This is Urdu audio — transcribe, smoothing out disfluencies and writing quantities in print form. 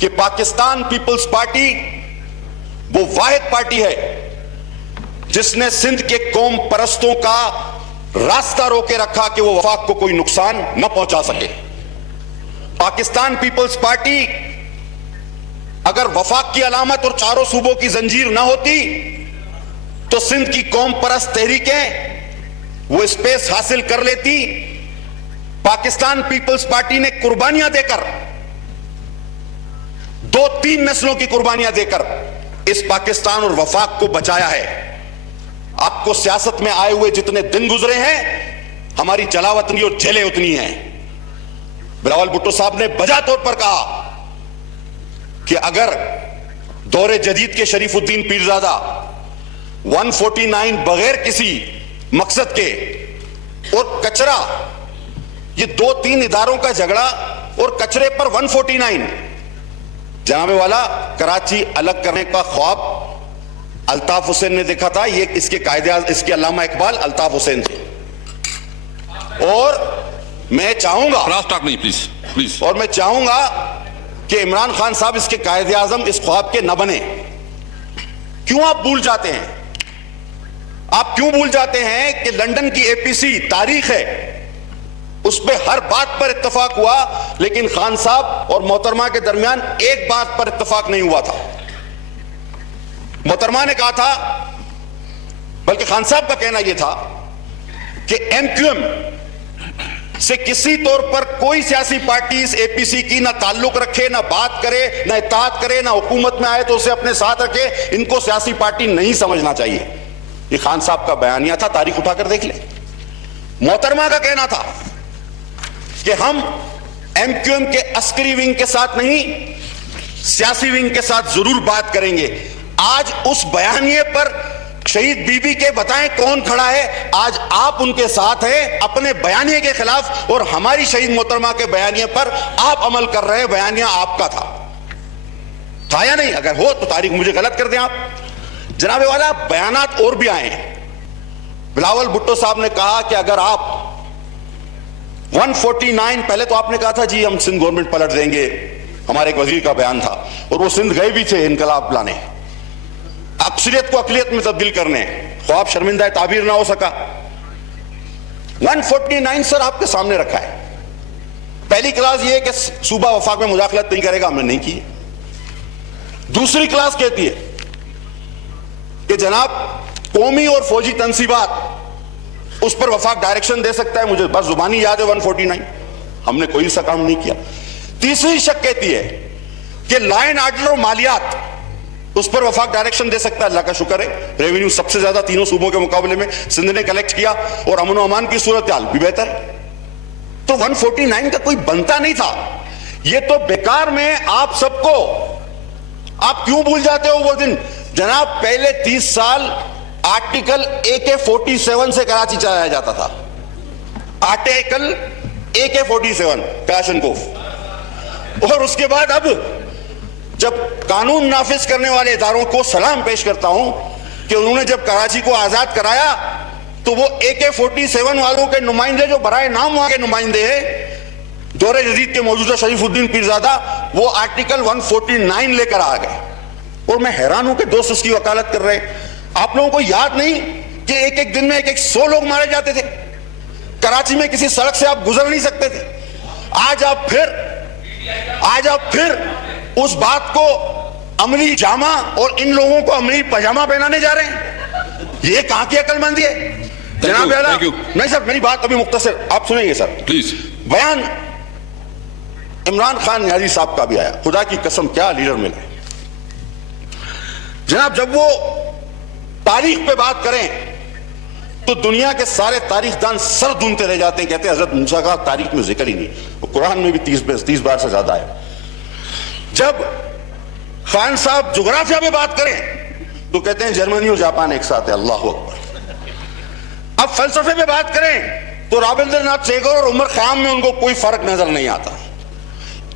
کہ پاکستان پیپلز پارٹی وہ واحد پارٹی ہے جس نے سندھ کے قوم پرستوں کا راستہ روکے رکھا کہ وہ وفاق کو کوئی نقصان نہ پہنچا سکے. پاکستان پیپلز پارٹی اگر وفاق کی علامت اور چاروں صوبوں کی زنجیر نہ ہوتی تو سندھ کی قوم پرست تحریکیں وہ اسپیس حاصل کر لیتی. پاکستان پیپلز پارٹی نے قربانیاں دے کر 2-3 نسلوں کی قربانیاں دے کر اس پاکستان اور وفاق کو بچایا ہے. آپ کو سیاست میں آئے ہوئے جتنے دن گزرے ہیں ہماری جلاوطنی اور جھیلیں اتنی ہیں. بلاول بھٹو صاحب نے بجا طور پر کہا کہ اگر دور جدید کے شریف الدین پیرزادہ 149 بغیر کسی مقصد کے اور کچرا یہ 2-3 اداروں کا جھگڑا اور کچرے پر 149 جناب والا کراچی الگ کرنے کا خواب الطاف حسین نے دیکھا تھا. یہ اس کے قائد اس کے علامہ اقبال الطاف حسین تھے. اور میں چاہوں گا اور میں چاہوں گا کہ عمران خان صاحب اس کے قائد اعظم اس خواب کے نہ بنے. کیوں آپ بھول جاتے ہیں؟ آپ کیوں بھول جاتے ہیں کہ لندن کی APC تاریخ ہے, اس پہ ہر بات پر اتفاق ہوا, لیکن خان صاحب اور محترمہ کے درمیان ایک بات پر اتفاق نہیں ہوا تھا. محترمہ نے کہا تھا, بلکہ خان صاحب کا کہنا یہ تھا کہ MQM سے کسی طور پر کوئی سیاسی پارٹی اس APC کی نہ تعلق رکھے, نہ بات کرے, نہ اطاعت کرے, نہ حکومت میں آئے تو اسے اپنے ساتھ رکھے. ان کو سیاسی پارٹی نہیں سمجھنا چاہیے. یہ خان صاحب کا بیانیہ تھا, تاریخ اٹھا کر دیکھ لیں. محترمہ کا کہنا تھا کہ ہم MQM کے عسکری ونگ کے ساتھ نہیں, سیاسی ونگ کے ساتھ ضرور بات کریں گے. آج اس بیانیے پر شہید بی بی کے بتائیں کون کھڑا ہے؟ آج آپ ان کے ساتھ ہیں اپنے بیانیے کے خلاف, اور ہماری شہید محترمہ کے بیانیے پر آپ عمل کر رہے ہیں. بیانیہ آپ کا تھا یا نہیں؟ اگر ہو تو تاریخ مجھے غلط کر دیں آپ. جناب والا بیانات اور بھی آئے ہیں. بلاول بھٹو صاحب نے کہا کہ اگر آپ 149 پہلے تو آپ نے کہا تھا جی ہم سندھ گورنمنٹ پلٹ دیں گے, ہمارے ایک وزیر کا بیان تھا, اور وہ سندھ گئے بھی تھے انقلاب لانے, اکثریت کو اقلیت میں تبدیل کرنے. خواب شرمندہ تعبیر نہ ہو سکا. 149 سر آپ کے سامنے رکھا ہے. پہلی کلاس یہ ہے کہ صوبہ وفاق میں مداخلت نہیں کرے گا, ہم نے نہیں کی. دوسری کلاس کہتی ہے کہ جناب قومی اور فوجی تنصیبات اس پر وفاق ڈائریکشن دے سکتا ہے. مجھے بس زبانی یاد ہے 149, ہم نے کوئی سا کام نہیں کیا. تیسری شک کہتی ہے کہ لا اینڈ آرڈر اور مالیات اس پر وفاق ڈائریکشن دے سکتا ہے. اللہ کا شکر ہے ریونیو سب سے زیادہ تینوں صوبوں کے مقابلے میں سندھ نے کلیکٹ کیا, اور امن و امان کی صورتحال بھی بہتر ہے. تو 149 کا کوئی بنتا نہیں تھا. یہ تو بیکار میں آپ سب کو, آپ کیوں بھول جاتے ہو وہ دن؟ جناب پہلے 30 سال آرٹیکل AK-47 سے کراچی چلایا جاتا تھا. Article AK-47 Kalashnikov. اور اس کے بعد اب جب قانون نافذ کرنے والے اداروں کو سلام پیش کرتا ہوں کہ انہوں نے جب کراچی کو آزاد کرایا تو وہ AK-47 والوں کے نمائندے جو برائے نام وہاں کے نمائندے ہیں دور جدید کے موجودہ شریف الدین پیرزادہ, وہ آرٹیکل 149 لے کر آ گئے. اور میں حیران ہوں کہ دوست اس کی وکالت کر رہے. آپ لوگوں کو یاد نہیں کہ ایک ایک دن میں 100 لوگ مارے جاتے تھے کراچی میں, کسی سڑک سے آپ گزر نہیں سکتے تھے. آج آپ پھر اس بات کو عملی جامہ اور ان لوگوں کو عملی پاجامہ پہنانے جا رہے ہیں. یہ کہاں کی عقل مندی ہے جناب اعلیٰ؟ نہیں سر, میری بات ابھی مختصر آپ سنیں گے سر پلیز. بیان عمران خان نیازی صاحب کا بھی آیا, خدا کی قسم کیا لیڈر ملا. جناب جب وہ تاریخ پہ بات کریں تو دنیا کے سارے تاریخ دان سر دھونتے رہ جاتے ہیں, کہتے ہیں حضرت موسیٰ کا تاریخ میں ذکر ہی نہیں, وہ قرآن میں بھی 30 بار سے زیادہ ہے. جب خان صاحب جغرافیہ پہ بات کریں تو کہتے ہیں جرمنی اور جاپان ایک ساتھ ہے. اللہ اکبر. اب فلسفے پہ بات کریں تو رابندر ناتھ ٹیگور اور عمر خیام میں ان کو کوئی فرق نظر نہیں آتا.